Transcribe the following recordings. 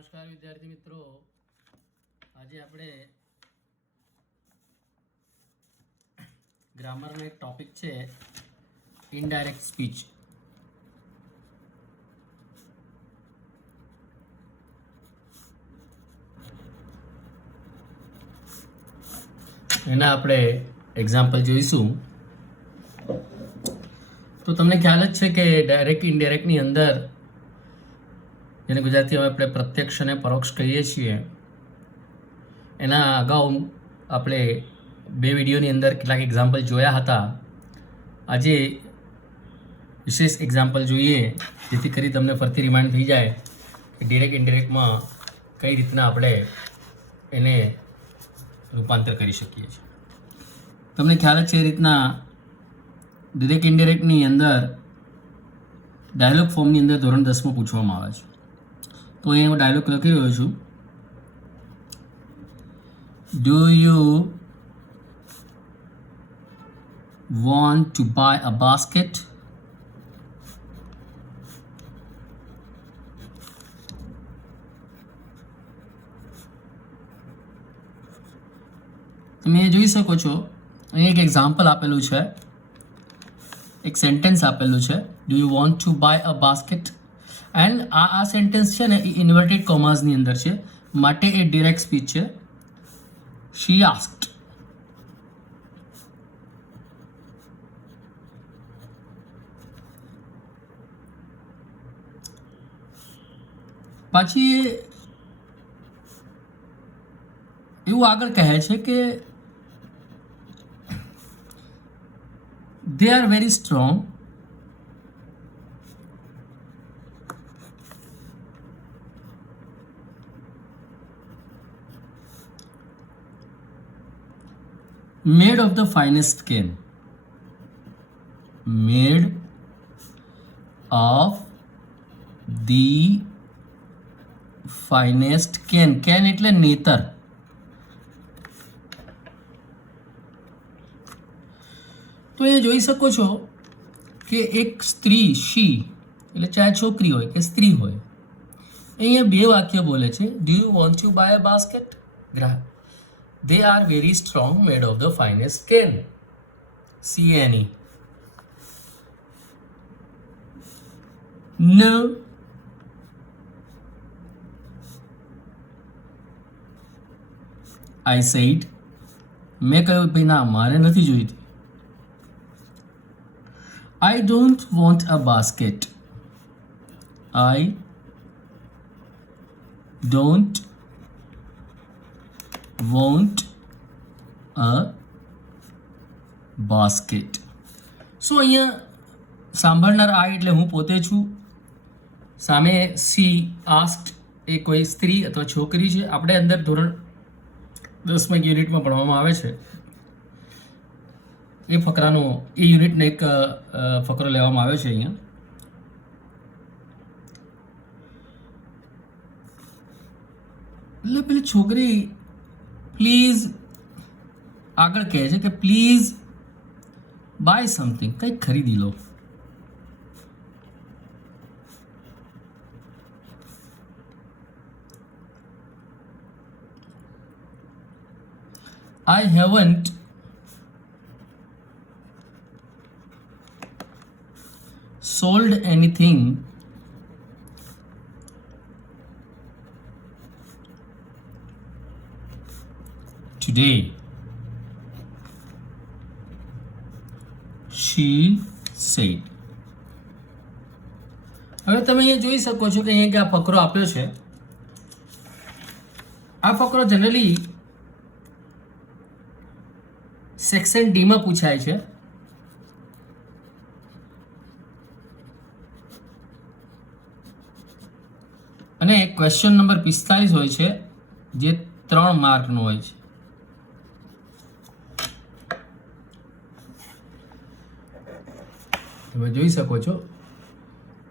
નમસ્કાર વિદ્યાર્થી મિત્રો, આજે આપણે ગ્રામરનો એક ટોપિક છે ઇનડાયરેક્ટ સ્પીચ. એના આપણે એક્ઝામ્પલ જોઈશું. તો તમને ખ્યાલ જ છે કે ડાયરેક્ટ ઇનડાયરેક્ટની અંદર, જેને ગુજરાતીમાં આપણે પ્રત્યક્ષ અને પરોક્ષ કહીએ છીએ, એના અગાઉ આપણે બે વિડીયોની અંદર કેટલાક એક્ઝામ્પલ જોયા હતા. આજે વિશેષ એક્ઝામ્પલ જોઈએ, જેથી કરી તમને ફરીથી રિમાઇન્ડ થઈ જાય કે ડાયરેક્ટ ઇનડાયરેક્ટમાં કઈ રીતના આપણે એને રૂપાંતર કરી શકીએ છીએ. તમને ખ્યાલ જ છે એ રીતના ડાયરેક્ટ ઇનડાયરેક્ટની અંદર ડાયલોગ ફોર્મની અંદર ધોરણ 10માં પૂછવામાં આવે છે. તો એ હું ડાયલોગ લખી રહ્યો છું. Do you want to buy a basket? તમે જોઈ શકો છો, અહીં એક એક્ઝામ્પલ આપેલું છે, એક સેન્ટેન્સ આપેલું છે, do you want to buy a basket. And આ સેન્ટેન્સ છે ને એ ઇન્વર્ટેડ કોમાસની અંદર છે, માટે એ ડાયરેક્ટ સ્પીચ છે. શી આસ્ક્ડ. પછી એવું આગળ કહે છે કે they are very strong made of the finest skin. Made of the finest skin. Can એટલે નેતર. તો એ જોઈ શકો છો કે એક સ્ત્રી, શી એટલે ચાહે છોકરી હોય કે સ્ત્રી હોય, અહીંયા બે વાક્ય બોલે છે. Do you want to buy a basket? ગ્રાહક. They are very strong, made of the finest skin. CNE. No. I said. મેં કહ્યું ભાઈ ના, મારે નથી જોઈતી. I don't want a basket. I don't want a basket. સો અહીંયા સાંભળનાર આ એટલે હું પોતે છું. સામે સી આસ્ક્ડ એ કોઈ સ્ત્રી અથવા છોકરી છે. આપણે અંદર ધોરણ 10માં યુનિટમાં ભણવામાં આવે છે. એ ફકરાનો, એ યુનિટનો એક ફકરો લેવામાં આવ્યો છે અહીંયા. એટલે પેલી છોકરી પ્લીઝ આગળ કહે છે કે પ્લીઝ બાય સમથિંગ, કંઈક ખરીદી લો. I haven't sold anything today. She said. હવે તમે અહીંયા જોઈ શકો છો કે અહીંયા કે આ ફકરો આપ્યો છે. આ ફકરો જનરલી સેક્શન ડીમાં પૂછાય છે. અને ક્વેશ્ચન નંબર 45 હોય છે, જે 3 માર્કનો હોય છે. તમે જોઈ શકો છો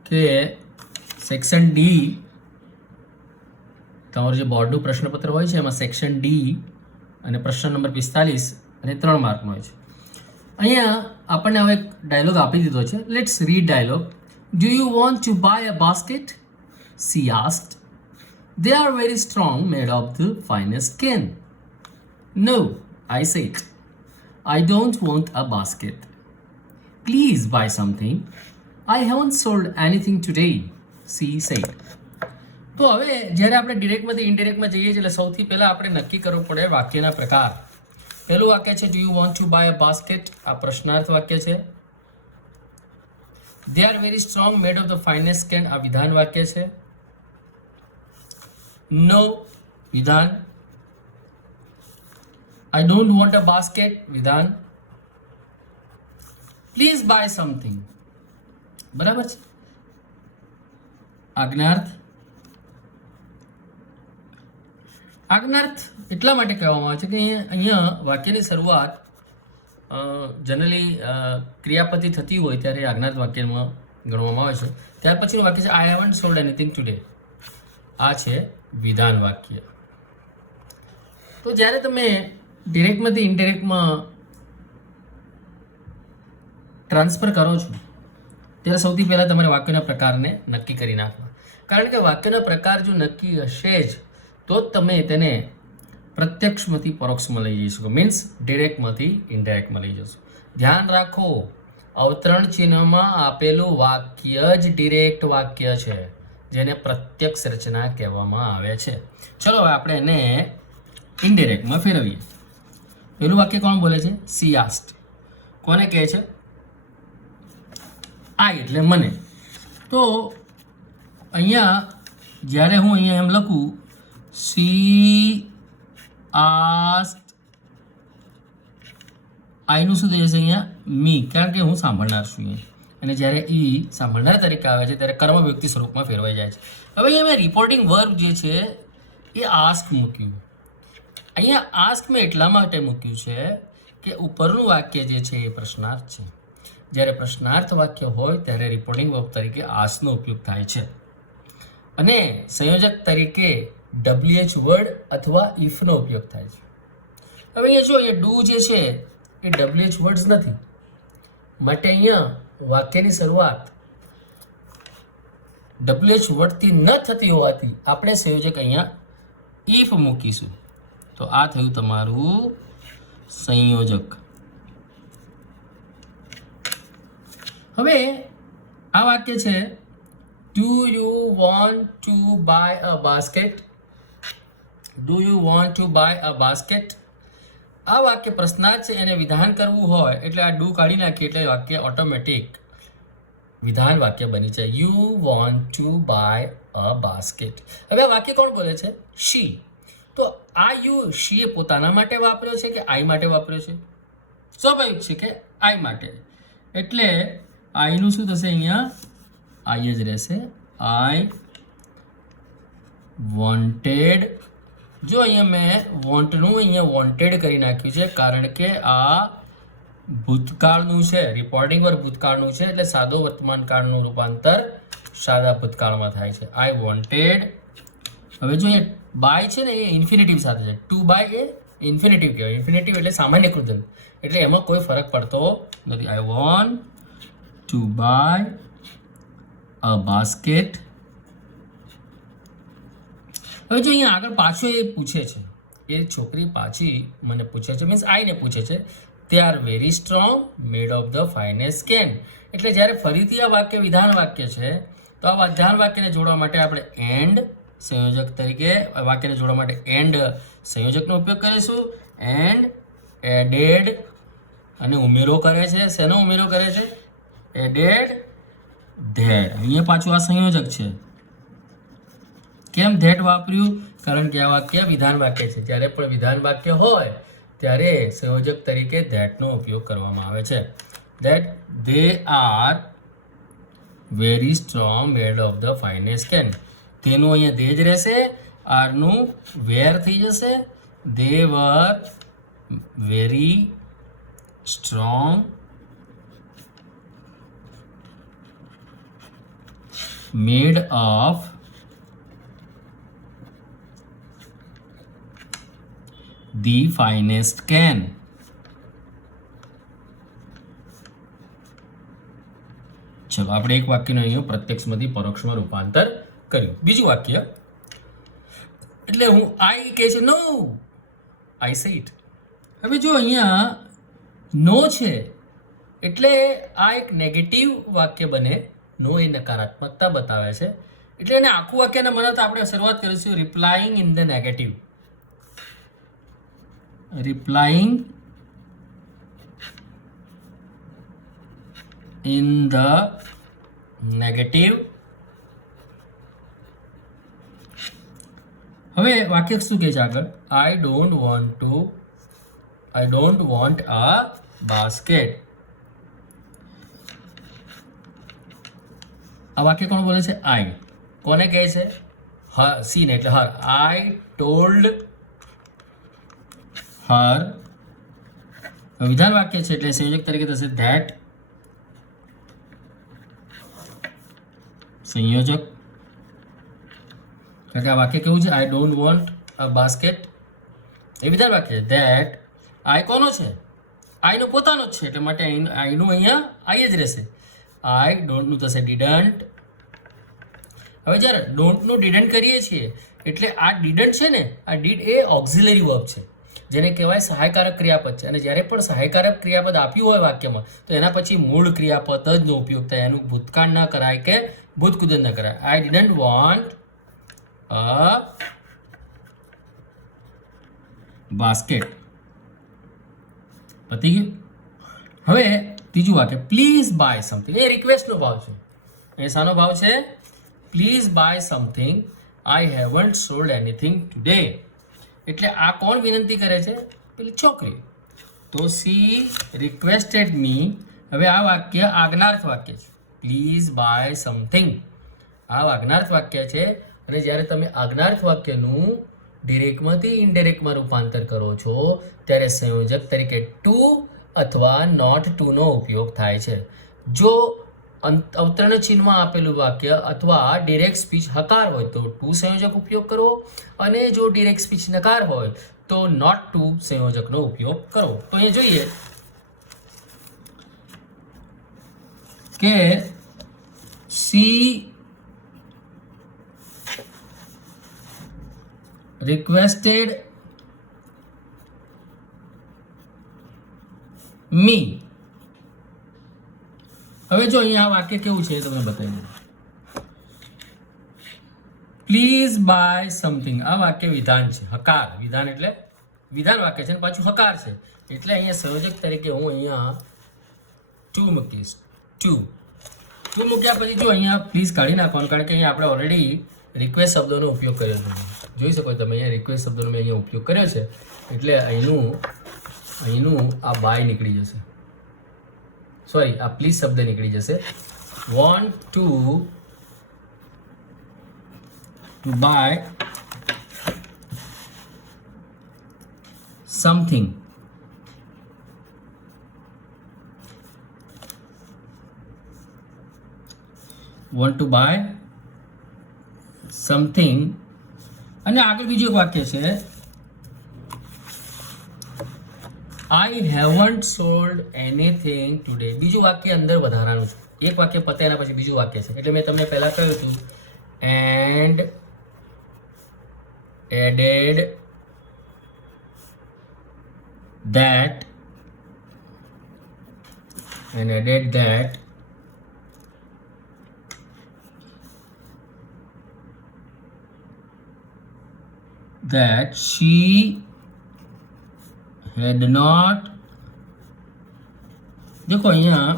કે સેક્શન ડી, તમારું જે બોર્ડનું પ્રશ્નપત્ર હોય છે એમાં સેક્શન ડી અને પ્રશ્ન નંબર 45 અને 3 માર્કનો હોય છે. અહીંયા આપણને હવે એક ડાયલોગ આપી દીધો છે. Let's read dialogue. Do you want to buy a basket? She asked. They are very strong, made of the finest skin. No, I said. I don't want a basket. Please buy something. I haven't sold anything today, she said. તો હવે જ્યારે આપણે ડિરેક્ટમાંથી ઇનડિરેક્ટમાં જઈએ છીએ એટલે સૌથી પહેલાં આપણે નક્કી કરવું પડે વાક્યના પ્રકાર. પહેલું વાક્ય છે do you want to buy a basket. આ પ્રશ્નાર્થ વાક્ય છે. They are very strong made of the finest cane. આ વિધાન વાક્ય છે. નો વિધાન. I don't want a basket વિધાન. પ્લીઝ બાય સમથિંગ બરાબર છે. આજ્ઞાર્થ. આજ્ઞાર્થ એટલા માટે કહેવામાં આવે છે કે અહીંયા વાક્યની શરૂઆત જનરલી ક્રિયાપતિ થતી હોય ત્યારે આજ્ઞાર્થ વાક્યમાં ગણવામાં આવે છે. ત્યાર પછીનું વાક્ય છે આઈ હેવન્ટ સોલ્ડ એનીથિંગ ટુડે. આ છે વિધાન વાક્ય. તો જ્યારે તમે ડિરેક્ટમાંથી ઇનડિરેક્ટમાં ટ્રાન્સફર કરો છો ત્યારે સૌથી પહેલાં તમારે વાક્યના પ્રકારને નક્કી કરી નાખવા. કારણ કે વાક્યના પ્રકાર જો નક્કી હશે જ તો જ તમે તેને પ્રત્યક્ષમાંથી પરોક્ષમાં લઈ જઈ શકો. મીન્સ ડિરેક્ટમાંથી ઇનડાયરેક્ટમાં લઈ જશો. ધ્યાન રાખો, અવતરણ ચિહ્નમાં આપેલું વાક્ય જ ડિરેક્ટ વાક્ય છે જેને પ્રત્યક્ષ રચના કહેવામાં આવે છે. ચલો હવે આપણે એને ઇનડિરેક્ટમાં ફેરવીએ. પેલું વાક્ય કોણ બોલે છે? C asked. કોને કહે છે? આઈ એટલે મને. તો અહીંયા જ્યારે હું અહીંયા એમ લખું સી આસ્ક્ડ, આઈનું શું થઈ જશે અહીંયા? મી, કારણ કે હું સાંભળનાર છું અહીંયા. અને જ્યારે ઈ સાંભળનાર તરીકે આવે છે ત્યારે કર્મ વ્યક્તિ સ્વરૂપમાં ફેરવાઈ જાય છે. હવે અહીંયા મેં રિપોર્ટિંગ વર્બ જે છે એ આસ્ક મૂક્યું. અહીંયા આસ્ક મેં એટલા માટે મૂક્યું છે કે ઉપરનું વાક્ય જે છે એ પ્રશ્નાર્થ છે. જ્યારે પ્રશ્નાર્થ વાક્ય હોય ત્યારે રિપોર્ટિંગ વર્બ તરીકે આસ્કનો ઉપયોગ થાય છે અને સંયોજક તરીકે WH વર્ડ અથવા ઇફનો ઉપયોગ થાય છે. હવે અહીંયા જો અહીંયા ડુ જે છે એ WH વર્ડ્સ નથી, માટે અહીંયા વાક્યની શરૂઆત WH વર્ડથી ન થતી હોવાથી આપણે સંયોજક અહીંયા ઇફ મૂકીશું. તો આ થયું તમારું સંયોજક. હવે આ વાક્ય છે do you want to buy a basket. Do you want to buy a basket. આ વાક્ય પ્રશ્નાર્થ છે, એને વિધાન કરવું હોય એટલે આ ડુ કાઢી નાખીએ એટલે વાક્ય ઓટોમેટિક વિધાન વાક્ય બની જાય. You want to buy a basket. હવે આ વાક્ય કોણ બોલે છે? શી. તો આ યુ શીએ પોતાના માટે વાપર્યો છે કે આઈ માટે વાપર્યો છે? સ્વાભાવિક છે કે આઈ માટે. એટલે આઈનું શું થશે? અહીંયા આઈ જ રહેશે. I wanted. જો અહીંયા મેં વોન્ટનું અહીંયા વોન્ટેડ કરી નાખ્યું છે કારણ કે આ ભૂતકાળનું છે. રિપોર્ટિંગ વર્બ ભૂતકાળનું છે એટલે સાદો વર્તમાનકાળનું રૂપાંતર સાદા ભૂતકાળમાં થાય છે. I wanted. હવે જો અહીંયા બાય છે ને એ ઇન્ફિનિટિવ સાથે છે. ટુ બાય એ ઇન્ફિનિટિવ કહેવાય. ઇન્ફિનિટિવ એટલે સામાન્ય કૃદંત, એટલે એમાં કોઈ ફરક પડતો નથી. I want to buy a basket. હવે જો અહીંયા આગળ પાછો એ પૂછે છે, એ છોકરી પાછી મને પૂછે છે, મીન્સ આઈને પૂછે છે they are very strong made of the finest scan. એટલે જ્યારે ફરીથી આ વાક્ય વિધાન વાક્ય છે તો આ વિધાન વાક્યને જોડવા માટે આપણે એન્ડ સંયોજક તરીકે વાક્યને જોડવા માટે એન્ડ સંયોજકનો ઉપયોગ કરીશું. એન્ડ એડેડ અને ઉમેરો કરે છે. શેનો ઉમેરો કરે છે? Added that. અહીંયા પાછું આ સંયોજક છે. કેમ ધેટ વાપર્યું? કારણ કે આ વાક્ય વિધાન વાક્ય છે. જ્યારે પણ વિધાન વાક્ય હોય ત્યારે સંયોજક તરીકે ધેટનો ઉપયોગ કરવામાં આવે છે. That they are very strong made of the finest scan. તેનું અહીંયા દે જ રહેશે, આરનું વેર થઈ જશે. They were very strong made of the finest scan. ચલો આપણે એક વાક્યનું અહીંયા પ્રત્યક્ષમાંથી પરોક્ષમાં રૂપાંતર કર્યું. બીજું વાક્ય એટલે હું આઈ કહે છે નો, આઈ સે ઇટ. હવે જો અહીંયા નો છે એટલે આ એક નેગેટિવ વાક્ય બને. નો એ નકારાત્મકતા બતાવે છે, એટલે એને આખું વાક્યને બનાવતા આપણે શરૂઆત કરીશું replying in the negative. Replying in the negative. હવે વાક્ય શું કહે છે આગળ? I don't want a basket. આ વાક્ય કોણ બોલે છે? આઈ. કોને કહે છે? હર, સીને એટલે હર. આઈ ટોલ્ડ હર. વિધાન વાક્ય છે એટલે સંયોજક તરીકે થશે ધેટ. સંયોજક, કારણ કે આ વાક્ય કેવું છે? I don't want a basket. એ વિધાન વાક્ય છે. ધેટ આઈ કોનો છે? આઈનો પોતાનો જ છે, એટલે માટે આઈનું અહીંયા આઈ જ રહેશે. આઈ ડોન્ટનું થશે ડીડન્ટ. હવે જ્યારે ડોન્ટનું ડીડન્ટ કરીએ છીએ એટલે આ ડીડન્ટ છે ને, આ ડીડ એ ઓક્ઝિલરી વર્બ છે, જેને કહેવાય સહાયકારક ક્રિયાપદ છે. અને જ્યારે પણ સહાયકારક ક્રિયાપદ આપ્યું હોય વાક્યમાં તો એના પછી મૂળ ક્રિયાપદ જ નો ઉપયોગ થાય. એનું ભૂતકાળ ન કરાય કે ભૂતકૃત ન કરાય. આઈ ડીડન્ટ વોન્ટ અ બાસ્કેટ. પતી ગયું. હવે ત્રીજું વાક્ય પ્લીઝ બાય સમથિંગ. એ રિક્વેસ્ટનો ભાવ છે. એ શાનો ભાવ છે? Please by something. I haven't sold anything today. એટલે આ કોણ વિનંતી કરે છે? પેલી છોકરી. તો સી રિક્વેસ્ટેડ મી. હવે આ વાક્ય આજ્ઞાર્થ વાક્ય છે. પ્લીઝ બાય સમથિંગ આ આજ્ઞાર્થ વાક્ય છે. અને જ્યારે તમે આજ્ઞાર્થ વાક્યનું ડિરેક્ટમાંથી ઇનડિરેક્ટમાં રૂપાંતર કરો છો ત્યારે સંયોજક તરીકે ટુ અથવા નોટ ટુનો ઉપયોગ થાય છે. જો અવતરણ ચિહ્નમાં આપેલું વાક્ય અથવા ડિરેક્ટ સ્પીચ હકાર હોય તો ટુ સંયોજક ઉપયોગ કરો, અને જો ડિરેક્ટ સ્પીચ નકાર હોય તો નોટ ટુ સંયોજકનો ઉપયોગ કરો. તો અહીંયા જોઈએ કે સી રિક્વેસ્ટેડ મી. હવે જો અહીંયા આ વાક્ય કેવું છે તમને બતાવી દઉં. પ્લીઝ બાય સમથિંગ આ વાક્ય વિધાન છે. હકાર વિધાન એટલે વિધાન વાક્ય છે, પાછું હકાર છે, એટલે અહીંયા સંયોજક તરીકે હું અહીંયા ટુ મૂકીશ. ટુ મૂક્યા પછી જો અહીંયા પ્લીઝ કાઢી નાખવાનું, કારણ કે અહીંયા આપણે ઓલરેડી રિક્વેસ્ટ શબ્દોનો ઉપયોગ કર્યો છે. જોઈ શકો તમે અહીંયા રિક્વેસ્ટ શબ્દોનો મેં અહીંયા ઉપયોગ કર્યો છે, એટલે અહીંનું આ બાય નીકળી જશે. સોરી, આ પ્લીઝ શબ્દ નીકળી જશે. Want to by something. Want to by something. અને આગળ બીજું એક વાક્ય છે આઈ હેવન્ટ સોલ્ડ એનીથિંગ ટુડે. બીજું વાક્ય અંદર વધારાનું છે. એક વાક્ય પતે એના પછી બીજું વાક્ય છે, એટલે મેં તમને પહેલા કહ્યું હતું and added that she had not. देखो અહીંયા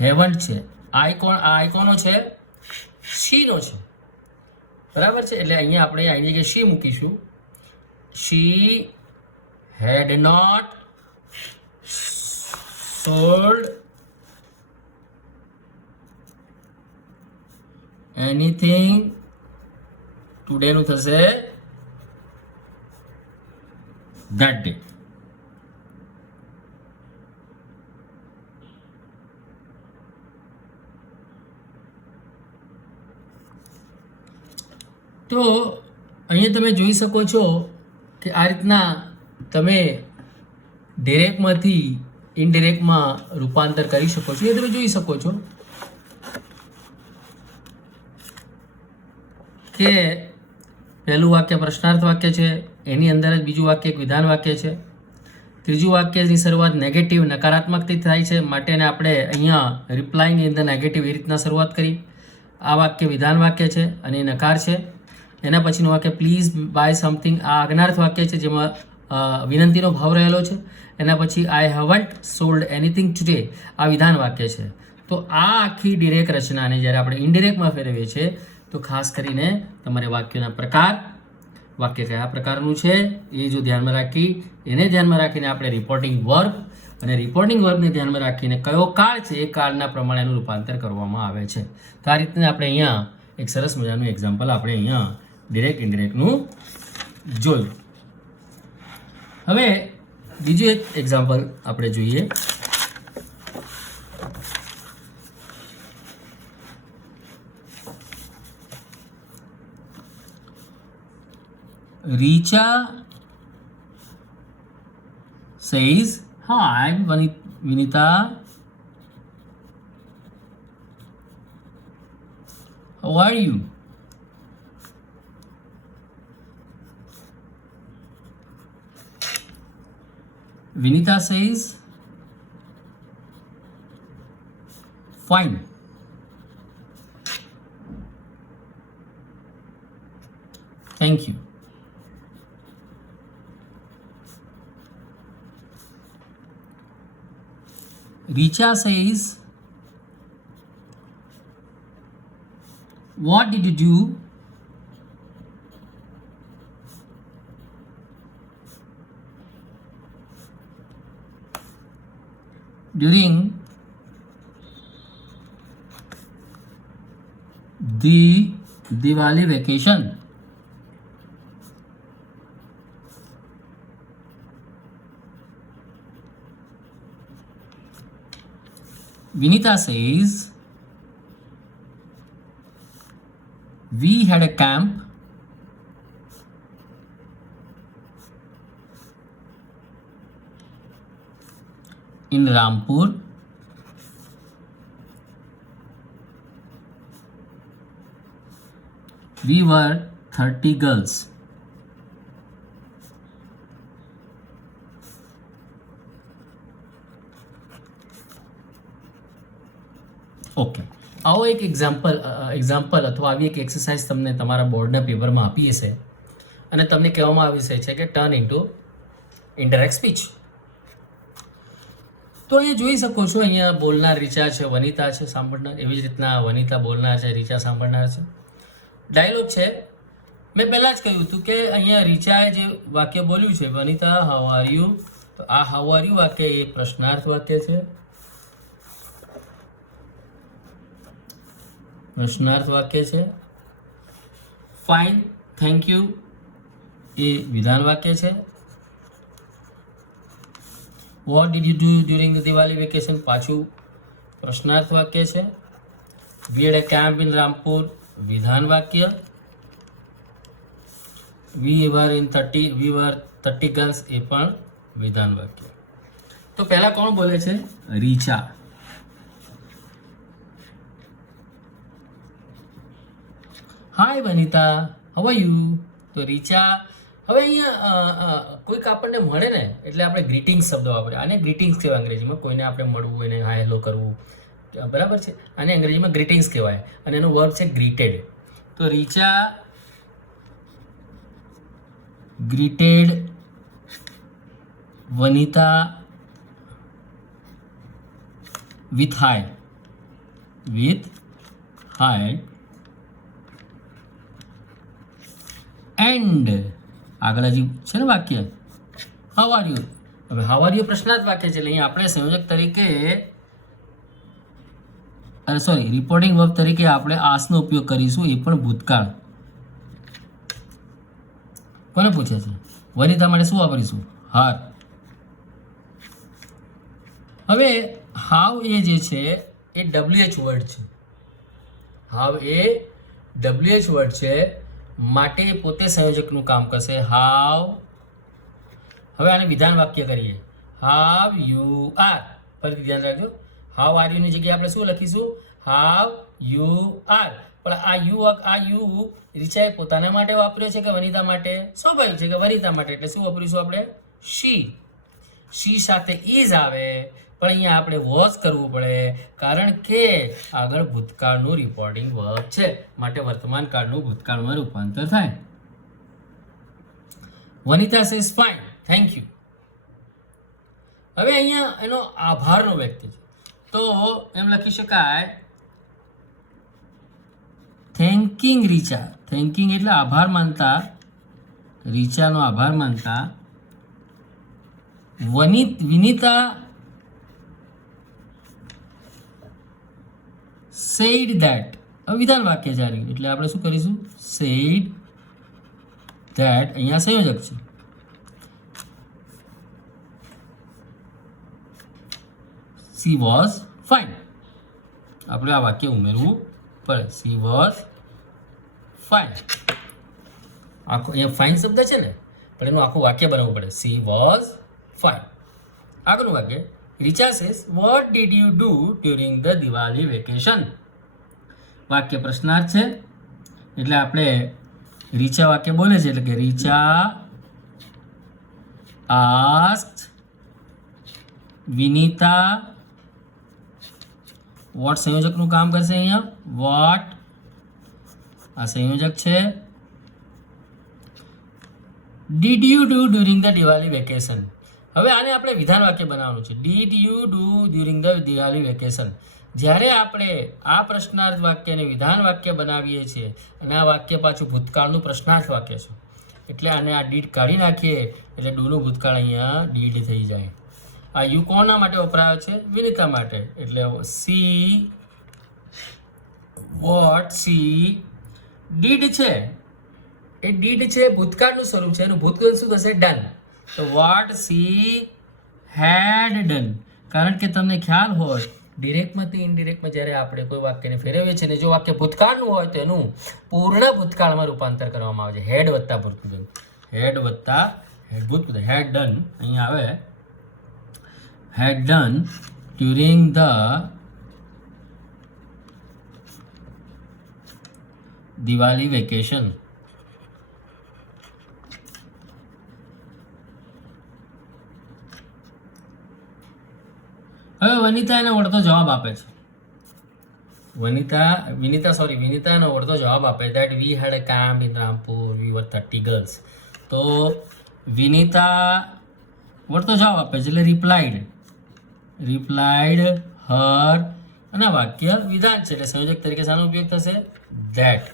હેવન્ટ છે. આઈ કોનો છે? શી નો છે, બરાબર છે. એટલે અહીંયા આપણે આની જગ્યાએ શી મૂકીશું. શી had not sold anything today નું થશે that day. તો અહીંયા તમે જોઈ શકો છો કે આ રીતના તમે ડિરેક્ટમાંથી ઇનડિરેક્ટમાં રૂપાંતર કરી શકો છો. એ તમે જોઈ શકો છો કે પહેલું વાક્ય પ્રશ્નાર્થ વાક્ય છે, એની અંદર જ બીજું વાક્ય એક વિધાન વાક્ય છે. ત્રીજું વાક્યની શરૂઆત નેગેટિવ નકારાત્મકથી થાય છે, માટેને આપણે અહીંયા રિપ્લાઇંગ ઇન ધ નેગેટિવ એ રીતના શરૂઆત કરી. આ વાક્ય વિધાન વાક્ય છે અને એ નકાર છે. એના પછીનું વાક્ય પ્લીઝ બાય સમથિંગ, આ આજ્ઞાર્થ વાક્ય છે જેમાં વિનંતીનો ભાવ રહેલો છે. એના પછી આઈ હેવન્ટ સોલ્ડ એનીથિંગ ટુડે, આ વિધાન વાક્ય છે. તો આ આખી ડિરેક્ટ રચનાને જ્યારે આપણે ઇનડિરેક્ટમાં ફેરવીએ છીએ તો ખાસ કરીને તમારે વાક્યોના પ્રકાર, વાક્ય કયા પ્રકારનું છે એ જો ધ્યાનમાં રાખી, એને ધ્યાનમાં રાખીને આપણે રિપોર્ટિંગ વર્બ અને રિપોર્ટિંગ વર્બને ધ્યાનમાં રાખીને કયો કાળ છે એ કાળના પ્રમાણે એનું રૂપાંતર કરવામાં આવે છે. તો આ રીતે આપણે અહીંયા એક સરસ મજાનું એક્ઝામ્પલ આપણે અહીંયા ડિરેક્ટ ઇનડિરેક્ટનું જોયું. હવે બીજું એક એક્ઝામ્પલ આપણે જોઈએ. Richa says, "Hi, Vinita. How are you?" Vinita says, "Fine." Thank you. Richa says, "What did you do?" during the Diwali vacation? Vinita says, "We had a camp in Rampur. We were 30 girls." Okay, આવો એક example અથવા આવી એક exercise તમને તમારા બોર્ડના પેપરમાં આપી હશે અને તમને કહેવામાં આવી છે કે ટર્ન ઇન્ટુ ઇનડાયરેક્ટ સ્પીચ. તો અહીંયા જોઈ શકો છો, અહીંયા બોલનાર રીચા છે, વનિતા છે સાંભળનાર, એવી જ રીતના વનિતા બોલનાર છે, રીચા સાંભળનાર છે. ડાયલોગ છે, મેં પહેલાં જ કહ્યું હતું કે અહીંયા રીચાએ જે વાક્ય બોલ્યું છે વનિતા હાઉ આર યુ, તો આ હાઉ આર યુ વાક્ય એ પ્રશ્નાર્થ વાક્ય છે. પ્રશ્નાર્થ વાક્ય છે. ફાઇન, થેન્ક યુ એ વિધાન વાક્ય છે. What did you do during the Diwali vacation પાછું પ્રશ્નાર્થ વાક્ય છે. વી હેડ અ કેમ્પ ઇન રામપુર વિધાન વાક્ય. વી વર 30 ગર્લ્સ એ પણ વિધાન વાક્ય. તો પહેલા કોણ બોલે છે? રીચા. હાય વનિતા, હાઉ આર યુ. તો રીચા, હવે અહીંયા કોઈક આપણને મળે ને એટલે આપણે ગ્રીટિંગ્સ શબ્દ વાપરીએ. આને ગ્રીટિંગ્સ કહેવાય અંગ્રેજીમાં. કોઈને આપણે મળવું, એને હાય હેલો કરવું, બરાબર છે. આને અંગ્રેજીમાં ગ્રીટિંગ્સ કહેવાય અને એનો વર્બ છે ગ્રીટેડ. તો Richa greeted Vanita with hi, and આગળ હજી છે ને વાક્ય હાઉ આર યુ. હવે હાઉ આર યુ પ્રશ્નાર્થ વાક્ય છે એટલે અહીંયા આપણે સંયોજક તરીકે રિપોર્ટિંગ વર્બ તરીકે આપણે આસનો ઉપયોગ કરીશું, એ પણ ભૂતકાળ. કોને પૂછે છે? વનિતા માટે શું વાપરીશું? હાર. હવે હાવ એ જે છે એ WH વર્ડ છે. હાવ એ WH વર્ડ છે માટે પોતે સંયોજકનું કામ કરશે. હાવ. હવે આને વિધાન વાક્ય કરીએ. How you are. ફરીથી ધ્યાન રાખજો, હાવ આર યુની જગ્યાએ આપણે શું લખીશું? How you are. પણ આ યુ રીચાએ પોતાના માટે વાપર્યો છે કે વનિતા માટે? સ્વાભાવિક છે કે વનિતા માટે, એટલે શું વાપરીશું આપણે? શી સાથે ઇઝ આવે, પણ અહીંયા આપણે વોઝ કરવું પડે, કારણ કે આગળ ભૂતકાળનું રિપોર્ટિંગ વર્બ છે, માટે વર્તમાન કાળનું ભૂતકાળમાં રૂપાંતર થાય. Vanita says fine, thank you. હવે અહીંયા એનો આભારનો વ્યક્તિ છે, તો એમ લખી શકાય થેન્કિંગ રીચા. થેન્કિંગ એટલે આભાર માનતા, રીચાનો આભાર માનતા વિનીતા said that. હવે વિધાન વાક્ય જારી, એટલે આપણે શું કરીશું? said that. અહીંયા સંયોજક છે, she was fine. આપણે આ વાક્ય ઉમેરવું પડે. she was fine. આખો અહીંયા ફાઇન શબ્દ છે ને, પણ એનું આખું વાક્ય બનાવવું પડે. she was fine. આગળનું વાક્ય, Richa says, what did you do during the Diwali vacation? વાક્ય પ્રશ્નાર્થ છે, એટલે આપણે રીચા વાક્ય બોલે છે, એટલે કે રીચા asked વિનીતા. વોટ સંયોજકનું કામ કરશે અહીંયા? વોટ આ સંયોજક છે. Did you do during the Diwali vacation. હવે આને આપણે વિધાન વાક્ય બનાવવાનું છે. Did you do during the Diwali vacation. જ્યારે આપણે આ પ્રશ્નાર્થ વાક્યને વિધાન વાક્ય બનાવીએ છીએ, અને આ વાક્ય પાછું ભૂતકાળનું પ્રશ્નાર્થ વાક્ય છે, એટલે આને આ ડીડ કાઢી નાખીએ, એટલે ડુનું ભૂતકાળ અહીંયા ડીડ થઈ જાય. આ યુ કોના માટે વપરાયો છે? વિનિતા માટે. એટલે સી વોટ સી ડીડ છે, એ ડીડ છે, ભૂતકાળનું સ્વરૂપ છે, એનું ભૂતકાળ શું થશે? ડન. તો વોટ સી હેડ ડન. કારણ કે તમને ખ્યાલ હોય, ડિરેક્ટમાંથી ઇનડિરેક્ટમાં જ્યારે આપણે કોઈ વાક્યને ફેરવીએ છીએ, ને જો વાક્ય ભૂતકાળનું હોય તો એનું પૂર્ણ ભૂતકાળમાં રૂપાંતર કરવામાં આવે છે. હેડ વત્તા ભૂતકૃદન, હેડ વત્તા ભૂતકૃદન. હેડ ડન અહીંયા આવે, had done during the Diwali vacation. હવે વિનિતા એનો વળતો જવાબ આપે છે. વિનિતા એનો વળતો જવાબ આપે, that we had a camp in Rampur, we were 30 girls. તો વિનિતા વળતો જવાબ આપે છે, એટલે રિપ્લાઇડ હર, અને વાક્ય વિધાન છે, એટલે સંયોજક તરીકે શાનો ઉપયોગ થશે? ધેટ.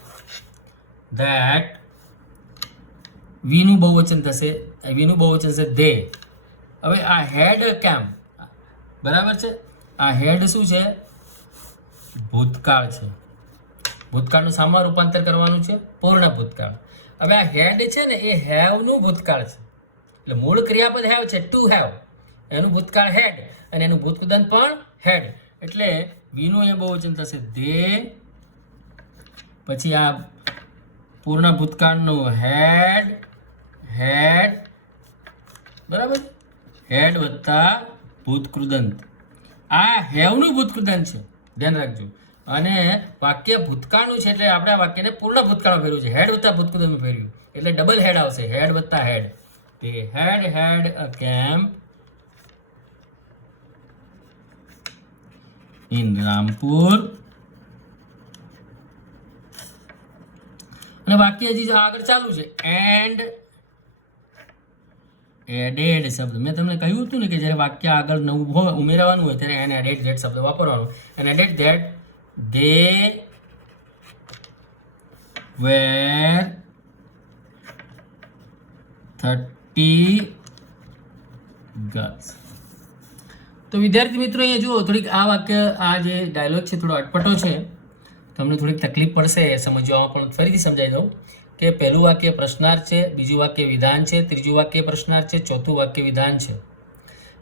વીનું બહુવચન થશે, દે. હવે આ હેડ કેમ્પ, બરાબર છે, આ હેડ શું છે? ભૂતકાળ છે. ભૂતકાળનું શામાં રૂપાંતર કરવાનું છે? પૂર્ણ ભૂતકાળ. હવે આ હેડ છે ને, એ હેવનું ભૂતકાળ છે, એટલે મૂળ ક્રિયાપદ હેવ છે, ટુ હેવ, એનું ભૂતકાળ હેડ, અને એનું ભૂતકૃદન પણ હેડ, એટલે વીનું એ બહુવચન થશે દે. પછી આ પૂર્ણ ભૂતકાળનું હેડ, બરાબર, હેડ વત્તા ભૂતકૃદંત. આ હેવનું ભૂતકૃદન છે, ધ્યાન રાખજો. અને વાક્ય ભૂતકાળનું છે, એટલે આપણે આ વાક્યને પૂર્ણ ભૂતકાળમાં ફેરવ્યું છે, હેડ વત્તા ભૂતકૃદનમાં ફેરવ્યું, એટલે ડબલ હેડ આવશે, હેડ વત્તા હેડ. તે હેડ અ કેમ્પ ઇન રામપુર. અને વાક્ય હજી આગળ ચાલુ છે. એન્ડ એડેડ શબ્દ મેં તમને કહ્યું હતું ને કે જ્યારે વાક્ય આગળ નવું ઉમેરવાનું હોય ત્યારે એને એડેડ ધેટ શબ્દ વાપરવાનો. And added that they were 30 girls. તો વિદ્યાર્થી મિત્રો અહીંયા જુઓ, થોડીક આ વાક્ય, આ જે ડાયલોગ છે થોડો અટપટો છે, તમને થોડીક તકલીફ પડશે સમજવામાં, પણ ફરીથી સમજાવી દઉં કે પહેલું વાક્ય પ્રશ્નાર્થ છે, બીજું વાક્ય વિધાન છે, ત્રીજું વાક્ય પ્રશ્નાર્થ છે, ચોથું વાક્ય વિધાન છે.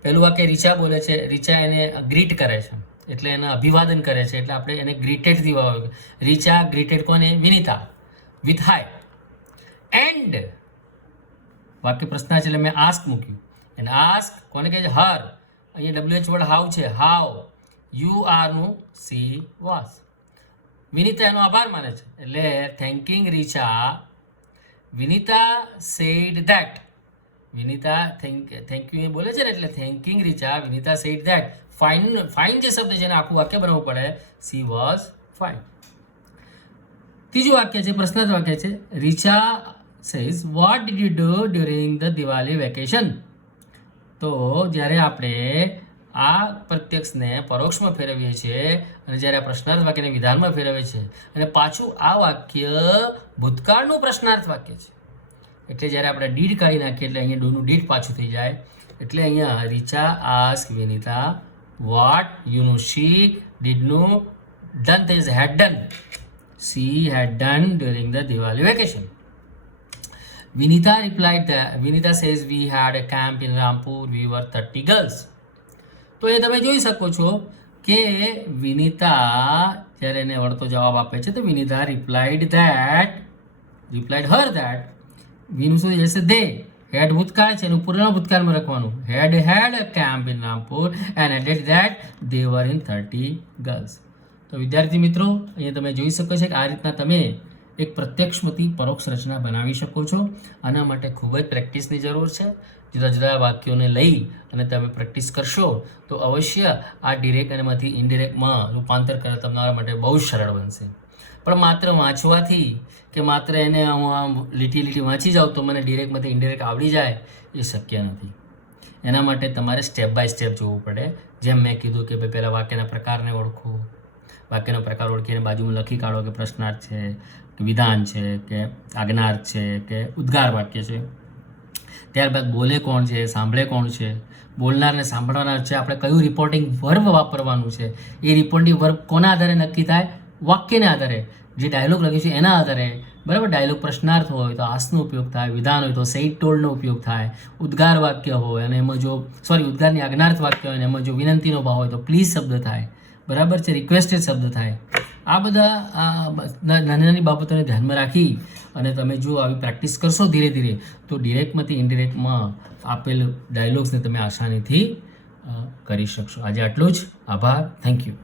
પહેલું વાક્ય રીચા બોલે છે, રીચા એને ગ્રીટ કરે છે, એટલે એને અભિવાદન કરે છે, એટલે આપણે એને ગ્રીટેડથી રીચા ગ્રીટેડ કોને? Vinita with hi. એન્ડ વાક્ય પ્રશ્નાર્થ છે, એટલે મેં આસ્ક મૂક્યું, અને આસ્ક કોને કહે છે? હર. અહીંયા WH વર્ડ હાઉ છે, હાઉ. યુ આરનું સી વોઝ. વિનીતા એનો આભાર માને છે, એટલે thanking Richa Vinita said that, Vinita thank you એ બોલે છે ને, એટલે thanking Richa Vinita said that fine જે શબ્દ છે એને આખું વાક્ય બનાવવું પડે, સી વોઝ ફાઇન. ત્રીજું વાક્ય છે, પ્રશ્નાર્થ વાક્ય છે. Richa says what did you do during the Diwali vacation. તો જ્યારે આપણે આ પ્રત્યક્ષને પરોક્ષમાં ફેરવીએ છીએ અને જ્યારે આ પ્રશ્નાર્થ વાક્યને વિધાનમાં ફેરવીએ છીએ, અને પાછું આ વાક્ય ભૂતકાળનું પ્રશ્નાર્થ વાક્ય છે, એટલે જ્યારે આપણે ડીડ કાઢી નાખીએ એટલે અહીંયા ડુનું ડીડ પાછું થઈ જાય. એટલે અહીંયા રીચા આસ્ક વિનીતા વોટ યુનું શી ડીડનું done is had done, she had done during the Diwali vacation. Vinita replied that Vinita says we had a camp in Rampur, we were 30 girls. તો એ તમે જોઈ શકો છો કે વિનીતા જ્યારે એને વળતો જવાબ આપે છે તો વિનીતા રિપ્લાઇડ હર ધેટ વિનું શું જશે દે, હેડ ભૂતકાળ છે એનું પૂર્ણ ભૂતકાળમાં રાખવાનું, had a camp in Rampur and added that they were in 30 girls. તો વિદ્યાર્થી મિત્રો, અહીંયા તમે જોઈ શકો છો કે આ રીતના તમે એક પ્રત્યક્ષમાંથી પરોક્ષ રચના બનાવી શકો છો. આના માટે ખૂબ જ પ્રેક્ટિસની જરૂર છે. જુદા જુદા વાક્યોને લઈ અને તમે પ્રેક્ટિસ કરશો તો અવશ્ય આ ડિરેક્ટ અને માંથી ઇનડિરેક્ટમાં રૂપાંતર કરે તમારા માટે બહુ જ સરળ બનશે. પણ માત્ર વાંચવાથી કે માત્ર એને હું આમ લીટી વાંચી જાઉં તો મને ડિરેક્ટમાંથી ઇનડિરેક્ટ આવડી જાય એ શક્ય નથી. એના માટે તમારે સ્ટેપ બાય સ્ટેપ જોવું પડે. જેમ મેં કીધું કે ભાઈ પહેલાં વાક્યના પ્રકારને ઓળખો, વાક્યનો પ્રકાર ઓળખીને બાજુમાં લખી કાઢો કે પ્રશ્નાર્થ છે કે વિધાન છે કે આજ્ઞાર્થ છે કે ઉદ્ગાર વાક્ય છે. ત્યારબાદ બોલે કોણ છે, સાંભળે કોણ છે, બોલનારને સાંભળવાના છે, આપણે કયું રિપોર્ટિંગ વર્બ વાપરવાનું છે, એ રિપોર્ટિંગ વર્બ કોના આધારે નક્કી થાય, વાક્યને આધારે, જે ડાયલોગ લખ્યું છે એના આધારે. બરાબર, ડાયલોગ પ્રશ્નાર્થ હોય તો આસનો ઉપયોગ થાય, વિધાન હોય તો સેઇડ ટોલ્ડનો ઉપયોગ થાય, ઉદ્ગાર વાક્ય હોય અને એમાં જો ઉદ્ગારની આજ્ઞાર્થ વાક્ય હોય અને એમાં જો વિનંતીનો ભાવ હોય તો પ્લીઝ શબ્દ થાય. બરાબર છે, રિક્વેસ્ટેડ શબ્દ થાય. આ બધા નાની નાની બાબતોને ધ્યાનમાં રાખી અને તમે જો આવી પ્રેક્ટિસ કરશો ધીરે ધીરે તો ડિરેક્ટમાંથી ઇનડિરેક્ટમાં આપેલ ડાયલોગ્સને તમે આસાનીથી કરી શકશો. આજે આટલું જ. આભાર. Thank you.